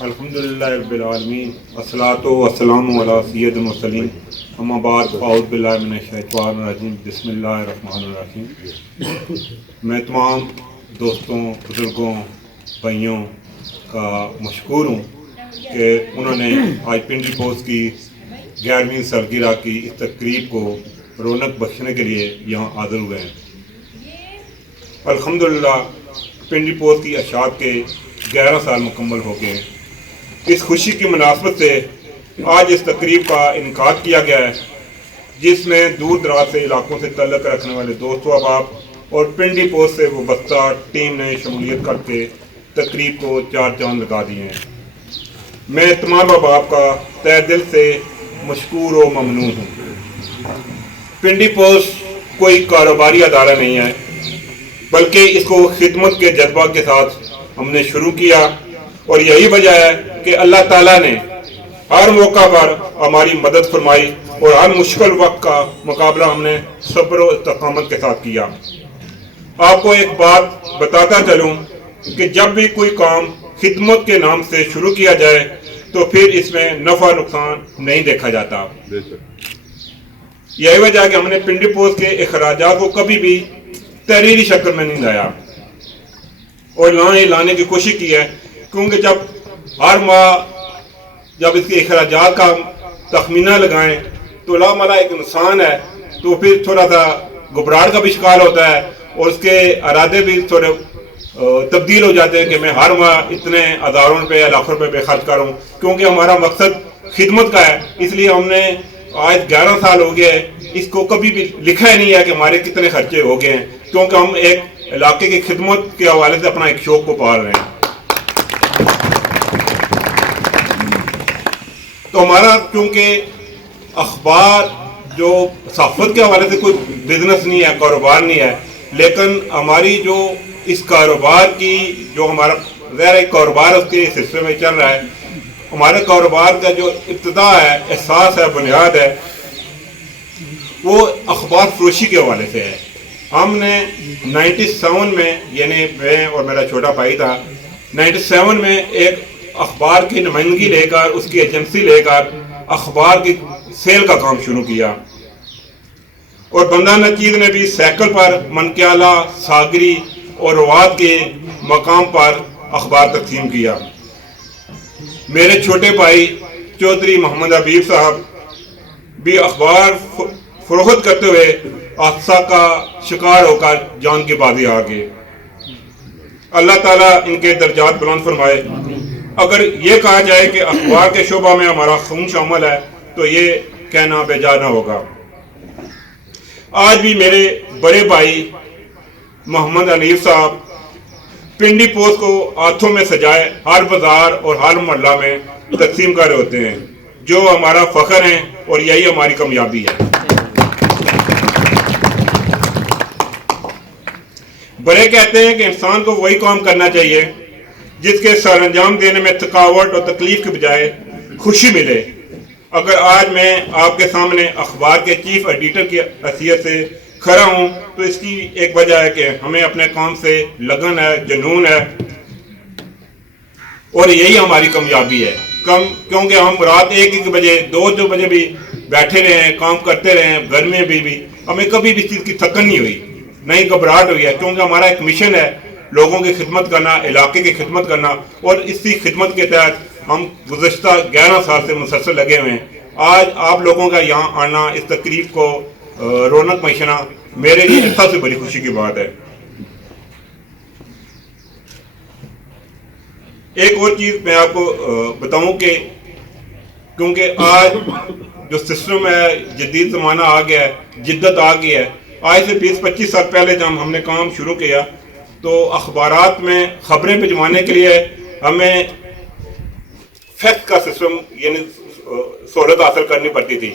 الحمدللہ رب العالمین والصلاۃ والسلام علی سید المرسلین اما بعد فاعوذ باللہ من الشیطان الرجیم بسم اللہ الرحمن الرحیم۔ میں تمام دوستوں، بزرگوں، بھائیوں کا مشکور ہوں کہ انہوں نے آج پنڈی پوسٹ کی 11ویں سالگرہ کی اس تقریب کو رونق بخشنے کے لیے یہاں حاضر ہوئے ہیں۔ الحمدللہ پنڈی پوسٹ کی اشاعت کے 11 سال مکمل ہو گئے۔ اس خوشی کی مناسبت سے آج اس تقریب کا انعقاد کیا گیا ہے، جس میں دور دراز سے علاقوں سے تعلق رکھنے والے دوست و احباب اور پنڈی پوسٹ سے وابستہ ٹیم نے شمولیت کر کے تقریب کو چار چاند لگا دیے ہیں۔ میں تمام احباب کا تہ دل سے مشکور و ممنون ہوں۔ پنڈی پوسٹ کوئی کاروباری ادارہ نہیں ہے، بلکہ اس کو خدمت کے جذبہ کے ساتھ ہم نے شروع کیا، اور یہی وجہ ہے کہ اللہ تعالیٰ نے ہر موقع پر ہماری مدد فرمائی اور ہر مشکل وقت کا مقابلہ ہم نے صبر و استقامت کے ساتھ کیا۔ آپ کو ایک بات بتاتا چلوں کہ جب بھی کوئی کام خدمت کے نام سے شروع کیا جائے تو پھر اس میں نفع نقصان نہیں دیکھا جاتا۔ یہی وجہ ہے کہ ہم نے پنڈی پوسٹ کے اخراجات کو کبھی بھی تحریری شکل میں نہیں لایا اور نہ ہی لانے کی کوشش کی ہے، کیونکہ جب ہر ماہ جب اس کے اخراجات کا تخمینہ لگائیں تو لاملا ایک انسان ہے تو پھر تھوڑا سا گھبراہٹ کا بھی شکار ہوتا ہے، اور اس کے ارادے بھی تھوڑے تبدیل ہو جاتے ہیں کہ میں ہر ماہ اتنے ہزاروں روپے یا لاکھوں روپے خرچ کروں، کیونکہ ہمارا مقصد خدمت کا ہے۔ اس لیے ہم نے آج 11 سال ہو گئے، اس کو کبھی بھی لکھا ہی نہیں ہے کہ ہمارے کتنے خرچے ہو گئے ہیں، کیونکہ ہم ایک علاقے کی خدمت کے حوالے سے اپنا ایک شوق کو پال رہے ہیں۔ تو ہمارا کیونکہ اخبار جو صحافت کے حوالے سے کوئی بزنس نہیں ہے، کاروبار نہیں ہے، لیکن ہماری جو اس کاروبار کی جو ہمارا ظاہر کاروبار اس کے سلسلے میں چل رہا ہے، ہمارے کاروبار کا جو ابتدا ہے، احساس ہے، بنیاد ہے، وہ اخبار فروشی کے حوالے سے ہے۔ ہم نے 97 میں، یعنی میں اور میرا چھوٹا بھائی تھا، 97 میں ایک اخبار کی نمائندگی لے کر، اس کی ایجنسی لے کر اخبار کی سیل کا کام شروع کیا، اور بندہ نچیز نے بھی سائیکل پر منکیالہ، ساگری اور رواد کے مقام پر اخبار تقسیم کیا۔ میرے چھوٹے بھائی چودھری محمد حبیب صاحب بھی اخبار فروخت کرتے ہوئے حادثہ کا شکار ہو کر جان کی بازی ہار گئے۔ اللہ تعالیٰ ان کے درجات بلند فرمائے۔ اگر یہ کہا جائے کہ اخبار کے شعبہ میں ہمارا خون شامل ہے تو یہ کہنا بے جا نہ ہوگا۔ آج بھی میرے بڑے بھائی محمد حنیف صاحب پنڈی پوسٹ کو ہاتھوں میں سجائے ہر بازار اور ہر محلہ میں تقسیم کر رہے ہوتے ہیں، جو ہمارا فخر ہے اور یہی ہماری کامیابی ہے۔ بڑے کہتے ہیں کہ انسان کو وہی کام کرنا چاہیے جس کے سر انجام دینے میں تھکاوٹ اور تکلیف کے بجائے خوشی ملے۔ اگر آج میں آپ کے سامنے اخبار کے چیف ایڈیٹر کی حیثیت سے کھڑا ہوں تو اس کی ایک وجہ ہے کہ ہمیں اپنے کام سے لگن ہے، جنون ہے، اور یہی ہماری کامیابی ہے۔ کیونکہ ہم رات 1 بجے 2 بجے بھی بیٹھے رہے ہیں، کام کرتے رہے ہیں، گھر میں بھی ہمیں کبھی بھی اس چیز کی تھکن نہیں ہوئی، نہیں گھبراہٹ ہوئی ہے، کیونکہ ہمارا ایک مشن ہے لوگوں کی خدمت کرنا، علاقے کی خدمت کرنا، اور اسی خدمت کے تحت ہم گزشتہ 11 سال سے مسلسل لگے ہوئے ہیں۔ آج آپ لوگوں کا یہاں آنا، اس تقریب کو رونق بخشنا میرے لیے سب سے بڑی خوشی کی بات ہے۔ ایک اور چیز میں آپ کو بتاؤں کہ کیونکہ آج جو سسٹم ہے، جدید زمانہ آ گیا ہے، جدت آ گئی ہے۔ آج سے 20-25 سال پہلے جب ہم نے کام شروع کیا تو اخبارات میں خبریں بھجوانے کے لیے ہمیں فیکس کا سسٹم یعنی سہولت حاصل کرنی پڑتی تھی،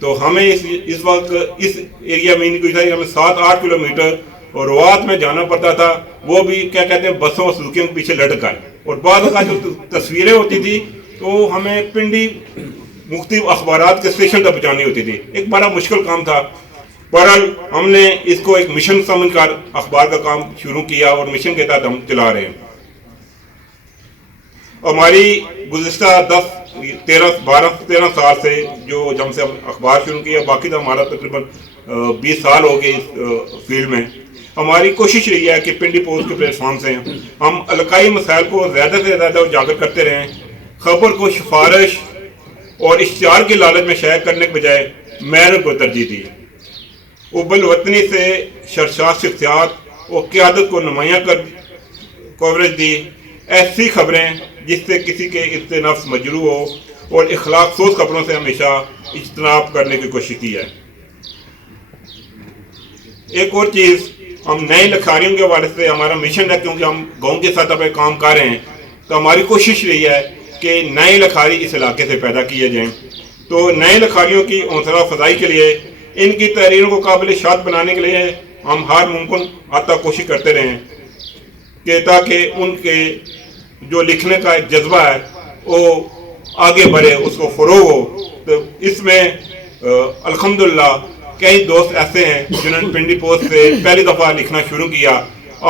تو ہمیں اس وقت اس ایریا میں ہمیں 7-8 کلومیٹر اور رواد میں جانا پڑتا تھا، وہ بھی کیا کہتے ہیں بسوں اور سزوکیوں کے پیچھے لٹک کر، اور بعض اوقات جو تصویریں ہوتی تھی تو ہمیں پنڈی مختلف اخبارات کے اسٹیشن تک پہنچانی ہوتی تھی۔ ایک بڑا مشکل کام تھا، بہرحال ہم نے اس کو ایک مشن سمجھ کر اخبار کا کام شروع کیا اور مشن کے تحت ہم چلا رہے ہیں۔ ہماری گزشتہ 13 سال سے جو جب سے اخبار شروع کیا، باقی تو ہمارا تقریباً 20 سال ہو گئے اس فیلڈ میں، ہماری کوشش رہی ہے کہ پنڈی پوسٹ کے پلیٹ فارم سے ہم علاقائی مسائل کو زیادہ سے زیادہ اجاگر کرتے رہیں، خبر کو سفارش اور اشتہار کی لالچ میں شائع کرنے کے بجائے محنت کو ترجیح دی، ابل وطنی سے سرشار شخصیات اور قیادت کو نمایاں کر کوریج دی، ایسی خبریں جس سے کسی کے عزت نفس مجروح ہو، اور اخلاق سوز خبروں سے ہمیشہ اجتناب کرنے کی کوشش کی ہے۔ ایک اور چیز، ہم نئے لکھاریوں کے حوالے سے ہمارا مشن ہے، کیونکہ ہم گاؤں کے سطح پہ کام کر رہے ہیں، تو ہماری کوشش رہی ہے کہ نئے لکھاری اس علاقے سے پیدا کیے جائیں۔ تو نئے لکھاریوں کی حوصلہ افزائی کے لیے، ان کی تحریروں کو قابل شاد بنانے کے لیے ہم ہر ممکن حد تک کوشش کرتے رہیں کہ تاکہ ان کے جو لکھنے کا ایک جذبہ ہے وہ آگے بڑھے، اس کو فروغ ہو۔ تو اس میں الحمدللہ کئی دوست ایسے ہیں جنہوں نے پنڈی پوسٹ سے پہلی دفعہ لکھنا شروع کیا،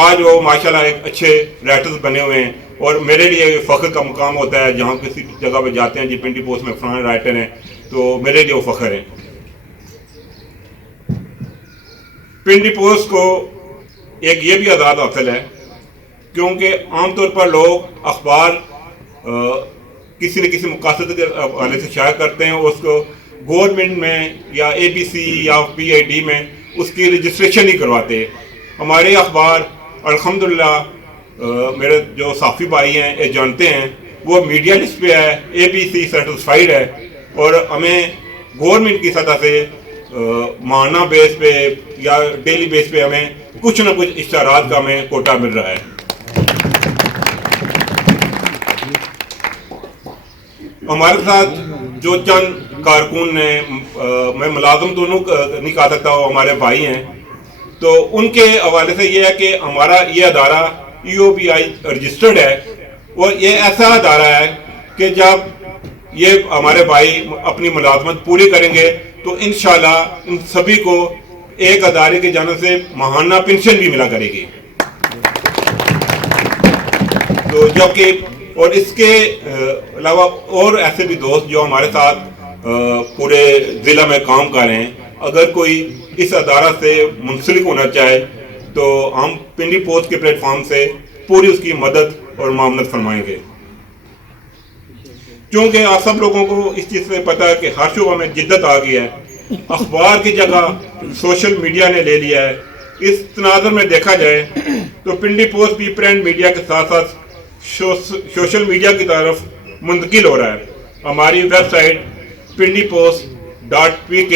آج وہ ماشاءاللہ ایک اچھے رائٹرز بنے ہوئے ہیں، اور میرے لیے فخر کا مقام ہوتا ہے جہاں کسی جگہ پہ جاتے ہیں جی پنڈی پوسٹ میں فلاں رائٹر ہیں، تو میرے لیے وہ فخر ہے۔ پنڈی پوسٹ کو ایک یہ بھی آزاد حاصل ہے کیونکہ عام طور پر لوگ اخبار کسی نہ کسی مقاصد کے حوالے سے شائع کرتے ہیں، اس کو گورنمنٹ میں یا اے بی سی یا پی آئی ڈی میں اس کی رجسٹریشن نہیں کرواتے۔ ہمارے اخبار الحمدللہ میرے جو صحافی بھائی ہیں یہ جانتے ہیں، وہ میڈیا لسٹ پہ ہے، اے بی سی سیٹسفائیڈ ہے، اور ہمیں گورنمنٹ کی سطح سے ماہانہ بیس پہ یا ڈیلی بیس پہ ہمیں کچھ نہ کچھ اشتہارات کا ہمیں کوٹا مل رہا ہے۔ ہمارے ساتھ جو چند کارکن نے، میں ملازم دونوں نہیں کہا سکتا، وہ ہمارے بھائی ہیں، تو ان کے حوالے سے یہ ہے کہ ہمارا یہ ادارہ EOBI رجسٹرڈ ہے، اور یہ ایسا ادارہ ہے کہ جب یہ ہمارے بھائی اپنی ملازمت پوری کریں گے تو انشاءاللہ ان سبھی کو ایک ادارے کی جانب سے ماہانہ پنشن بھی ملا کرے گی۔ تو جبکہ اور اس کے علاوہ اور ایسے بھی دوست جو ہمارے ساتھ پورے ضلع میں کام کر رہے ہیں، اگر کوئی اس ادارہ سے منسلک ہونا چاہے تو ہم پنڈی پوسٹ کے پلیٹ فارم سے پوری اس کی مدد اور معاونت فرمائیں گے۔ چونکہ آپ سب لوگوں کو اس چیز سے پتہ ہے کہ ہر شعبہ میں جدت آ گئی ہے، اخبار کی جگہ سوشل میڈیا نے لے لیا ہے۔ اس تناظر میں دیکھا جائے تو پنڈی پوسٹ بھی پرنٹ میڈیا کے ساتھ ساتھ سوشل میڈیا کی طرف منتقل ہو رہا ہے۔ ہماری ویب سائٹ pindipost.pk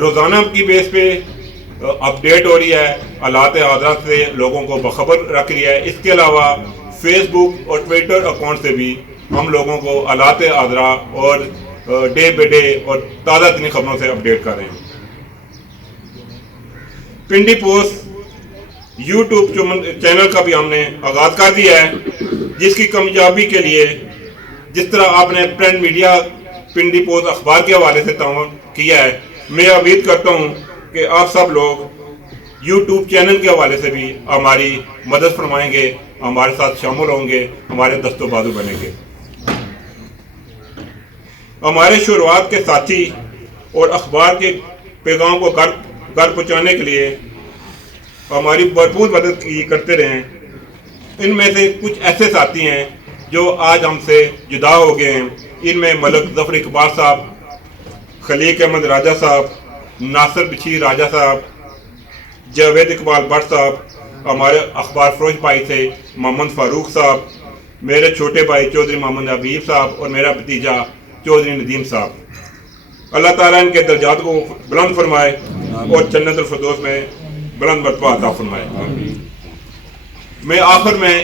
روزانہ کی بیس پہ اپڈیٹ ہو رہی ہے، حالات حاضرہ سے لوگوں کو باخبر رکھ رہی ہے۔ اس کے علاوہ فیس بک اور ٹویٹر اکاؤنٹ سے بھی ہم لوگوں کو حالات حاضرہ اور ڈے بائی ڈے اور تازہ ترین خبروں سے اپڈیٹ کر رہے ہیں۔ پنڈی پوسٹ یوٹیوب چینل کا بھی ہم نے آغاز کر دیا ہے، جس کی کامیابی کے لیے جس طرح آپ نے پرنٹ میڈیا پنڈی پوسٹ اخبار کے حوالے سے تعاون کیا ہے، میں امید کرتا ہوں کہ آپ سب لوگ یوٹیوب چینل کے حوالے سے بھی ہماری مدد فرمائیں گے، ہمارے ساتھ شامل ہوں گے، ہمارے دست و بازو بنیں گے۔ ہمارے شروعات کے ساتھی اور اخبار کے پیغام کو گھر پہنچانے کے لیے ہماری بھرپور مدد کرتے رہے ہیں۔ ان میں سے کچھ ایسے ساتھی ہیں جو آج ہم سے جدا ہو گئے ہیں۔ ان میں ملک ظفر اقبال صاحب، خلیق احمد راجہ صاحب، ناصر بشیر راجہ صاحب، جاوید اقبال بٹ صاحب، ہمارے اخبار فروش بھائی تھے محمد فاروق صاحب، میرے چھوٹے بھائی چودھری محمد حبیب صاحب، اور میرا بھتیجا چودھری ندیم صاحب۔ اللہ تعالیٰ ان کے درجات کو بلند فرمائے اور جنت الفردوس میں بلند مرتبہ عطا فرمائے۔ میں آخر میں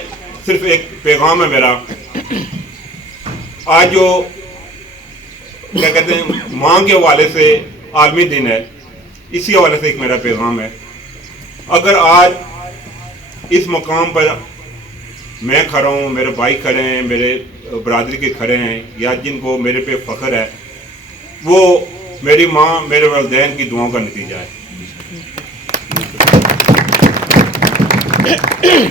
صرف ایک پیغام ہے میرا، آج جو کیا کہتے ہیں ماں کے حوالے سے عالمی دن ہے، اسی حوالے سے ایک میرا پیغام ہے۔ اگر آج اس مقام پر میں کھڑا ہوں، میرے بھائی کھڑے ہیں، میرے برادری کے کھڑے ہیں، یا جن کو میرے پہ فخر ہے، وہ میری ماں، میرے والدین کی دعاؤں کا نتیجہ ہے۔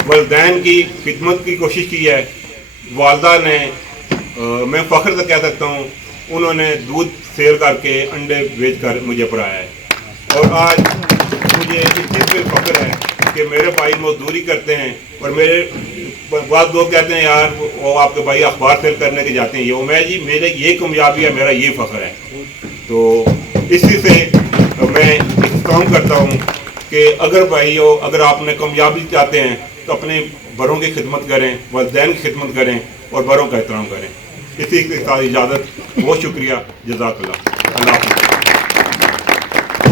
والدین کی خدمت کی کوشش کی ہے، والدہ نے میں فخر سے کہہ سکتا ہوں انہوں نے دودھ سیل کر کے انڈے بیچ کر مجھے پڑھایا ہے، اور آج مجھے اس چیز پہ فخر ہے کہ میرے بھائی مزدوری کرتے ہیں، اور میرے بعض لوگ کہتے ہیں یار وہ آپ کے بھائی اخبار سیل کرنے کے جاتے ہیں، یہ میں جی میرے یہ کامیابی ہے، میرا یہ فخر ہے۔ تو اسی سے میں ایک کام کرتا ہوں کہ اگر بھائی ہو، اگر آپ نے کامیابی چاہتے ہیں تو اپنے بڑوں کی خدمت کریں، والدین کی خدمت کریں اور بڑوں کا احترام کریں۔ اسی کے ساتھ اجازت، بہت شکریہ، جزاک اللہ، اللہ حافظ۔